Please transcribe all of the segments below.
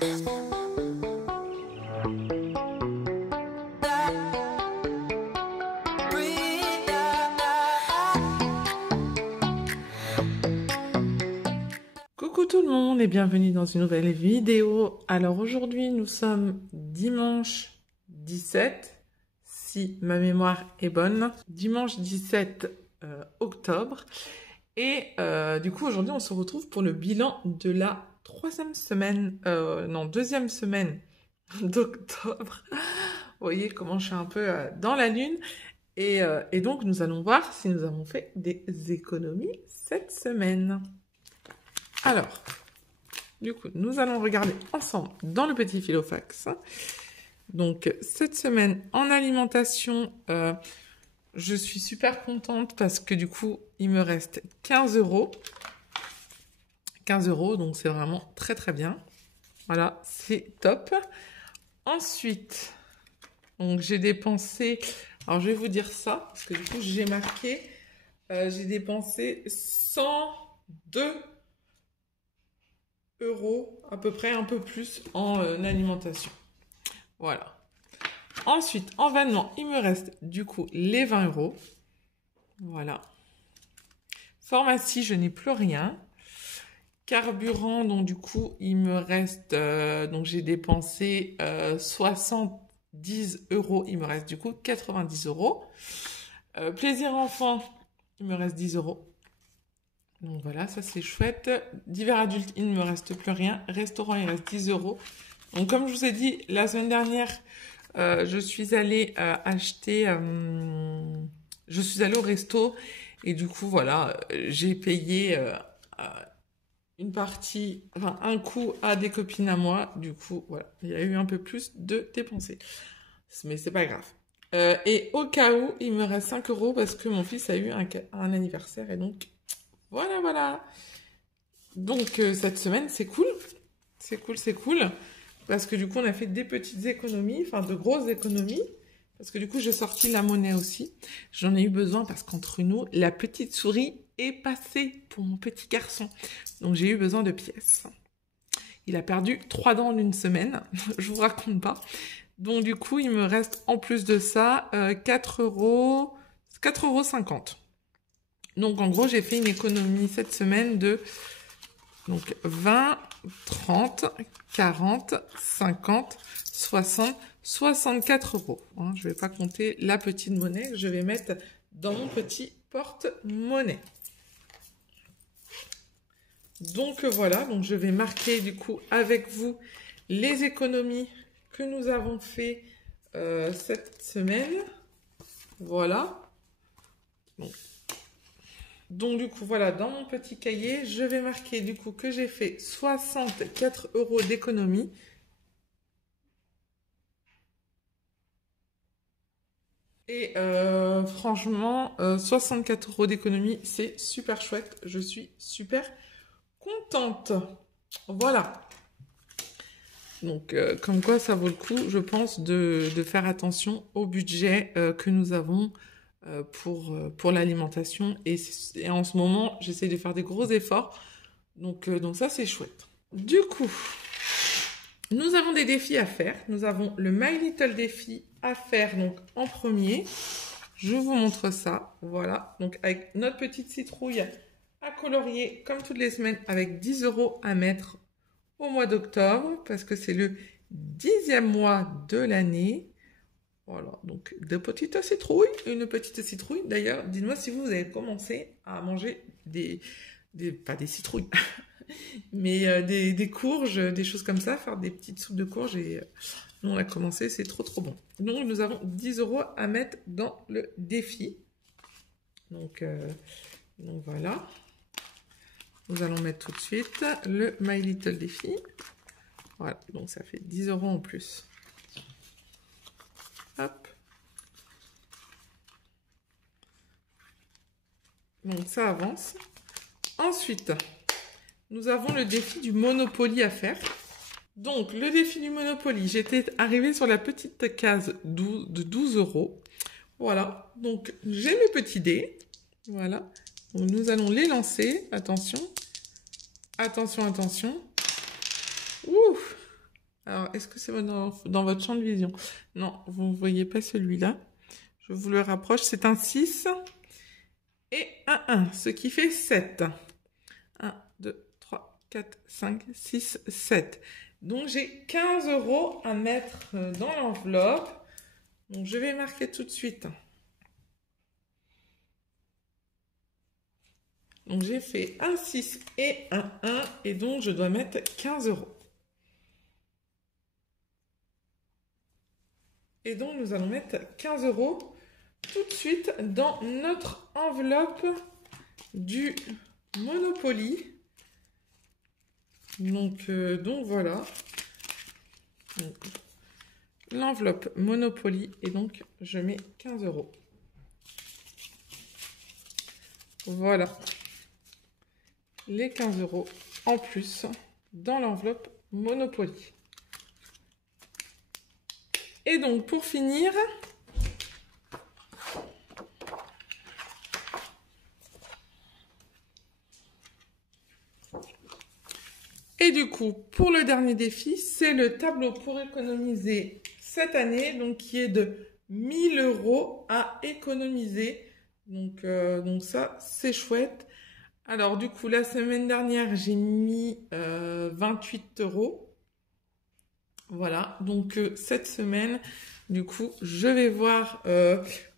Coucou tout le monde et bienvenue dans une nouvelle vidéo. Alors aujourd'hui nous sommes dimanche 17, si ma mémoire est bonne, dimanche 17 octobre. Et du coup aujourd'hui on se retrouve pour le bilan de la deuxième semaine d'octobre. Vous voyez comment je suis un peu dans la lune. Et donc nous allons voir si nous avons fait des économies cette semaine. Alors, du coup, nous allons regarder ensemble dans le petit Filofax. Donc, cette semaine en alimentation, je suis super contente parce que du coup, il me reste 15 euros. 15 euros, donc c'est vraiment très très bien. Voilà, c'est top. Ensuite, donc j'ai dépensé, alors je vais vous dire ça, parce que du coup, j'ai marqué, j'ai dépensé 102 euros, à peu près un peu plus en alimentation. Voilà. Ensuite, en vêtements, il me reste du coup les 20 euros. Voilà. Pharmacie, je n'ai plus rien. Carburant, donc du coup, il me reste, donc j'ai dépensé 70 euros. Il me reste du coup 90 euros. Plaisir enfant, il me reste 10 euros. Donc voilà, ça c'est chouette. Divers adultes, il ne me reste plus rien. Restaurant, il reste 10 euros. Donc comme je vous ai dit, la semaine dernière, je suis allée je suis allée au resto. Et du coup, voilà, j'ai payé une partie, enfin un coup à des copines à moi. Du coup, voilà, il y a eu un peu plus de dépensés. Mais c'est pas grave. Et au cas où, il me reste 5 euros parce que mon fils a eu un anniversaire et donc... Voilà. Donc, cette semaine, c'est cool. C'est cool. Parce que du coup, on a fait des petites économies, enfin de grosses économies. Parce que du coup, j'ai sorti la monnaie aussi. J'en ai eu besoin parce qu'entre nous, la petite souris est passée pour mon petit garçon. Donc, j'ai eu besoin de pièces. Il a perdu 3 dents en une semaine. Je vous raconte pas. Donc, du coup, il me reste en plus de ça 4 euros, 4,50 €. Donc, en gros, j'ai fait une économie cette semaine de 20, 30, 40, 50, 60, 64 euros. Hein, je ne vais pas compter la petite monnaie que je vais mettre dans mon petit porte-monnaie. Donc, voilà. Donc, je vais marquer du coup avec vous les économies que nous avons fait cette semaine. Voilà. Donc, du coup, voilà, dans mon petit cahier, je vais marquer, du coup, que j'ai fait 64 euros d'économie. Et franchement, 64 euros d'économie, c'est super chouette. Je suis super contente. Voilà. Donc, comme quoi, ça vaut le coup, je pense, de faire attention au budget que nous avons pour l'alimentation. Et en ce moment, j'essaie de faire des gros efforts. Donc ça, c'est chouette. Du coup, nous avons des défis à faire. Nous avons le My Little défi à faire donc en premier. Je vous montre ça. Voilà. Donc avec notre petite citrouille à colorier comme toutes les semaines avec 10 euros à mettre au mois d'octobre parce que c'est le 10e mois de l'année. Voilà, donc une petite citrouille. D'ailleurs, dites-moi si vous avez commencé à manger pas des citrouilles, mais des courges, des choses comme ça, faire des petites soupes de courges. Et nous, on a commencé, c'est trop bon. Donc, nous avons 10 euros à mettre dans le défi. Donc voilà. Nous allons mettre tout de suite le My Little défi. Voilà, donc ça fait 10 euros en plus. Hop. Donc ça avance. Ensuite, nous avons le défi du Monopoly à faire. Donc le défi du Monopoly, j'étais arrivée sur la petite case de 12 euros. Voilà, donc j'ai mes petits dés. Voilà, donc nous allons les lancer. Attention. Ouh. Alors, est-ce que c'est dans votre champ de vision? Non, vous ne voyez pas celui-là. Je vous le rapproche. C'est un 6 et un 1, ce qui fait 7. 1, 2, 3, 4, 5, 6, 7. Donc, j'ai 15 € à mettre dans l'enveloppe. Donc, je vais marquer tout de suite. Donc, j'ai fait un 6 et un 1. Et donc, je dois mettre 15 €. Et donc, nous allons mettre 15 € tout de suite dans notre enveloppe du Monopoly. Donc voilà. L'enveloppe Monopoly. Et donc, je mets 15 €. Voilà. Les 15 € en plus dans l'enveloppe Monopoly. Et donc, pour finir, et du coup, pour le dernier défi, c'est le tableau pour économiser cette année, donc qui est de 1000 € à économiser. Donc ça, c'est chouette. Alors, du coup, la semaine dernière, j'ai mis 28 €. Voilà, donc cette semaine, du coup, je vais voir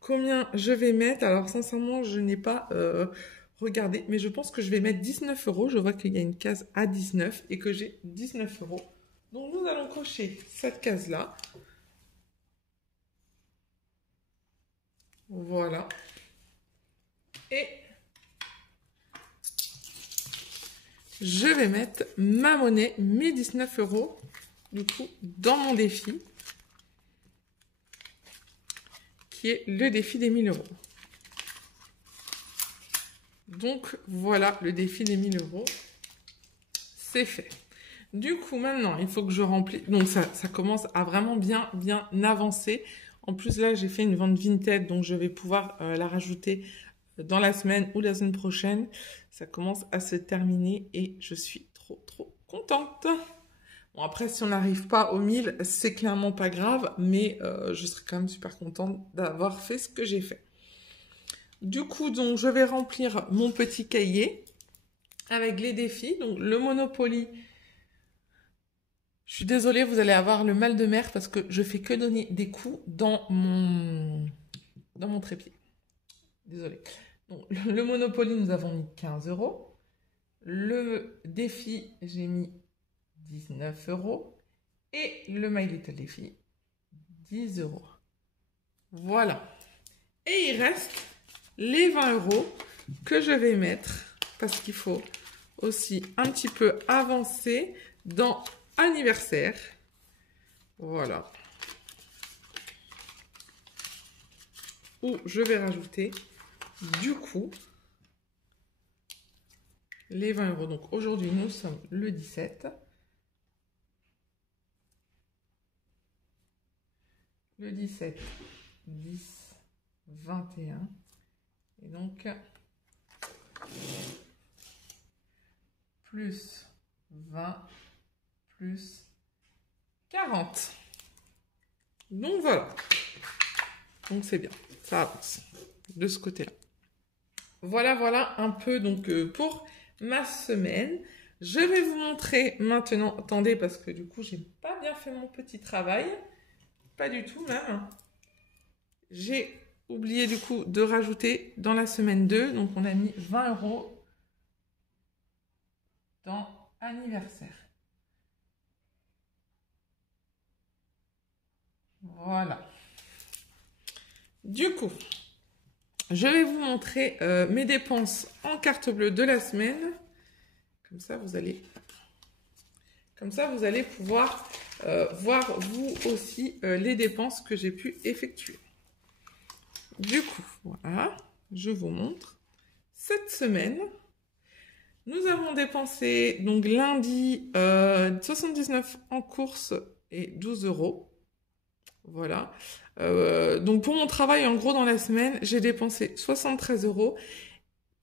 combien je vais mettre. Alors, sincèrement, je n'ai pas regardé, mais je pense que je vais mettre 19 €. Je vois qu'il y a une case à 19 et que j'ai 19 €. Donc, nous allons cocher cette case-là. Voilà. Et je vais mettre ma monnaie, mes 19 €. Du coup, dans mon défi, qui est le défi des 1000 €. Donc, voilà, le défi des 1000 €, c'est fait. Du coup, maintenant, il faut que je remplisse. Donc, ça commence à vraiment bien avancer. En plus, là, j'ai fait une vente Vinted, donc je vais pouvoir la rajouter dans la semaine ou la semaine prochaine. Ça commence à se terminer et je suis trop contente. Bon, après, si on n'arrive pas aux 1000, c'est clairement pas grave, mais je serai quand même super contente d'avoir fait ce que j'ai fait. Du coup, donc, je vais remplir mon petit cahier avec les défis. Donc, le Monopoly, je suis désolée, vous allez avoir le mal de mer parce que je fais que donner des coups dans mon trépied. Désolée. Donc, le Monopoly, nous avons mis 15 €. Le défi, j'ai mis 19 €. Et le My Little Défi, 10 €. Voilà. Et il reste les 20 € que je vais mettre parce qu'il faut aussi un petit peu avancer dans anniversaire. Voilà. Où je vais rajouter du coup les 20 €. Donc aujourd'hui, nous sommes le 17. Le 17, 10, 21. Et donc, plus 20, plus 40. Donc voilà. Donc c'est bien. Ça avance de ce côté-là. Voilà un peu donc pour ma semaine. Je vais vous montrer maintenant. Attendez, parce que du coup, j'ai pas bien fait mon petit travail. Pas du tout même. J'ai oublié du coup de rajouter dans la semaine 2. Donc on a mis 20 € dans anniversaire. Voilà. Du coup, je vais vous montrer mes dépenses en carte bleue de la semaine. Comme ça, vous allez pouvoir voir vous aussi les dépenses que j'ai pu effectuer. Du coup, voilà, je vous montre. Cette semaine, nous avons dépensé donc lundi 79 en courses et 12 €. Voilà. Donc pour mon travail, en gros, dans la semaine, j'ai dépensé 73 €.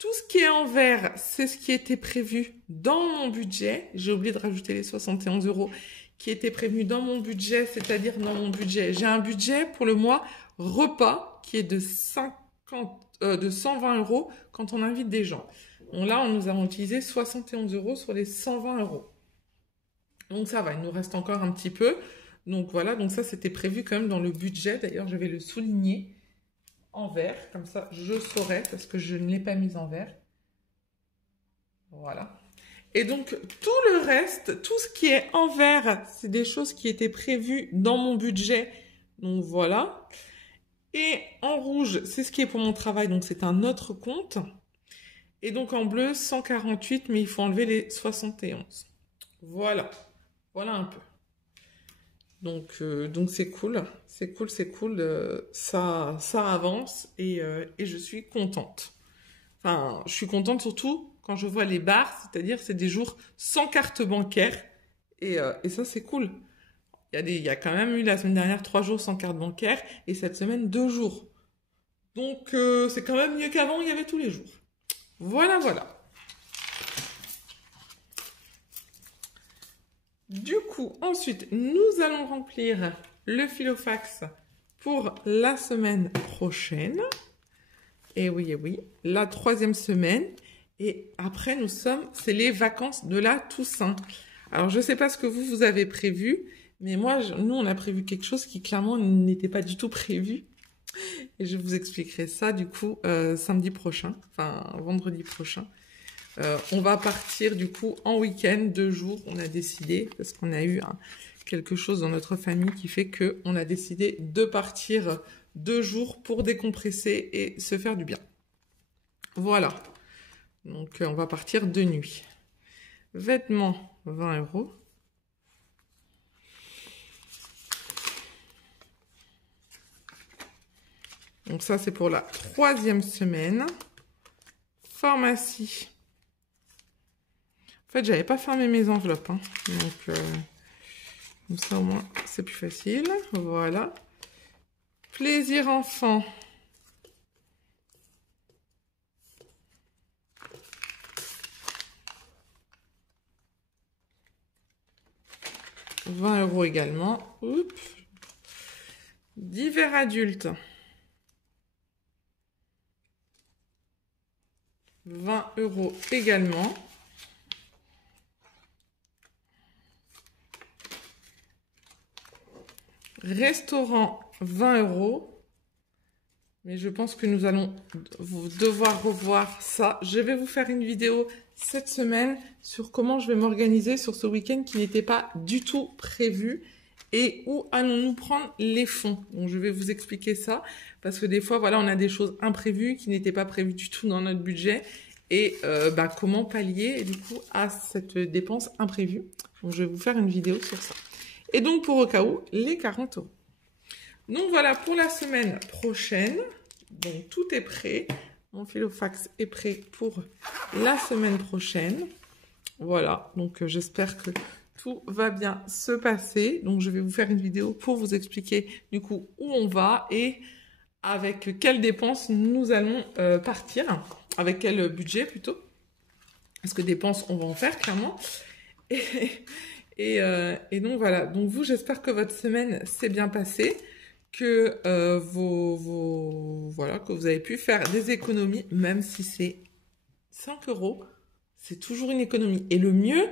Tout ce qui est en vert, c'est ce qui était prévu dans mon budget. J'ai oublié de rajouter les 71 € qui étaient prévus dans mon budget, c'est-à-dire dans mon budget. J'ai un budget pour le mois repas qui est de 120 € quand on invite des gens. Donc là, nous avons utilisé 71 € sur les 120 €. Donc ça va, il nous reste encore un petit peu. Donc voilà, donc ça c'était prévu quand même dans le budget. D'ailleurs, je vais le souligner en vert, comme ça je saurai parce que je ne l'ai pas mis en vert. Voilà. Et donc tout le reste, tout ce qui est en vert, c'est des choses qui étaient prévues dans mon budget. Donc voilà. Et en rouge, c'est ce qui est pour mon travail, donc c'est un autre compte. Et donc en bleu, 148, mais il faut enlever les 71. Voilà. Voilà un peu. Donc c'est cool. C'est cool, c'est cool. Ça avance et je suis contente. Enfin, je suis contente surtout quand je vois les barres, c'est-à-dire c'est des jours sans carte bancaire. Et ça, c'est cool. Il y a quand même eu la semaine dernière 3 jours sans carte bancaire et cette semaine 2 jours. Donc c'est quand même mieux qu'avant, il y avait tous les jours. Voilà, voilà. Du coup, ensuite, nous allons remplir le filofax pour la semaine prochaine. Et oui, la 3e semaine. Et après, c'est les vacances de la Toussaint. Alors, je ne sais pas ce que vous avez prévu, mais nous, on a prévu quelque chose qui, clairement, n'était pas du tout prévu. Et je vous expliquerai ça, du coup, samedi prochain, enfin, vendredi prochain. On va partir, du coup, en week-end, 2 jours, on a décidé, parce qu'on a eu quelque chose dans notre famille qui fait qu'on a décidé de partir 2 jours pour décompresser et se faire du bien. Voilà. Donc, on va partir de nuit. Vêtements, 20 €. Donc, ça, c'est pour la 3e semaine. Pharmacie. En fait, j'avais pas fermé mes enveloppes. Hein. Donc, comme ça, au moins, c'est plus facile. Voilà. Plaisir enfant. « 20 € également. Oups. Divers adultes. 20 € également. Restaurant, 20 €. Mais je pense que nous allons devoir revoir ça. Je vais vous faire une vidéo cette semaine sur comment je vais m'organiser sur ce week-end qui n'était pas du tout prévu et où allons-nous prendre les fonds. Donc, je vais vous expliquer ça parce que des fois, voilà, on a des choses imprévues qui n'étaient pas prévues du tout dans notre budget et comment pallier du coup à cette dépense imprévue. Donc, je vais vous faire une vidéo sur ça. Et donc, pour au cas où, les 40 €. Donc voilà pour la semaine prochaine. Donc tout est prêt. Mon filofax est prêt pour la semaine prochaine. Voilà, donc j'espère que tout va bien se passer. Donc je vais vous faire une vidéo pour vous expliquer du coup où on va et avec quelles dépenses nous allons partir. Avec quel budget plutôt. Parce que dépenses, on va en faire clairement. Et donc voilà. Donc vous, j'espère que votre semaine s'est bien passée. Que voilà, que vous avez pu faire des économies, même si c'est 5 €, c'est toujours une économie. Et le mieux,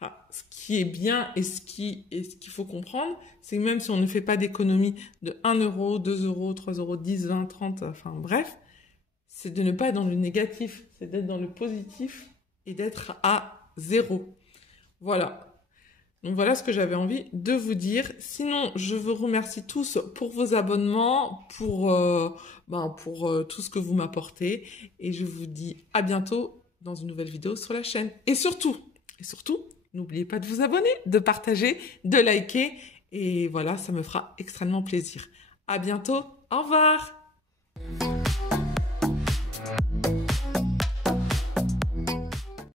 enfin, ce qui est bien et ce qu'il faut comprendre, c'est que même si on ne fait pas d'économie de 1 €, 2 €, 3 €, 10, 20, 30, enfin bref, c'est de ne pas être dans le négatif, c'est d'être dans le positif et d'être à 0. Voilà. Donc voilà ce que j'avais envie de vous dire. Sinon, je vous remercie tous pour vos abonnements, pour tout ce que vous m'apportez. Et je vous dis à bientôt dans une nouvelle vidéo sur la chaîne. Et surtout, n'oubliez pas de vous abonner, de partager, de liker. Et voilà, ça me fera extrêmement plaisir. À bientôt. Au revoir.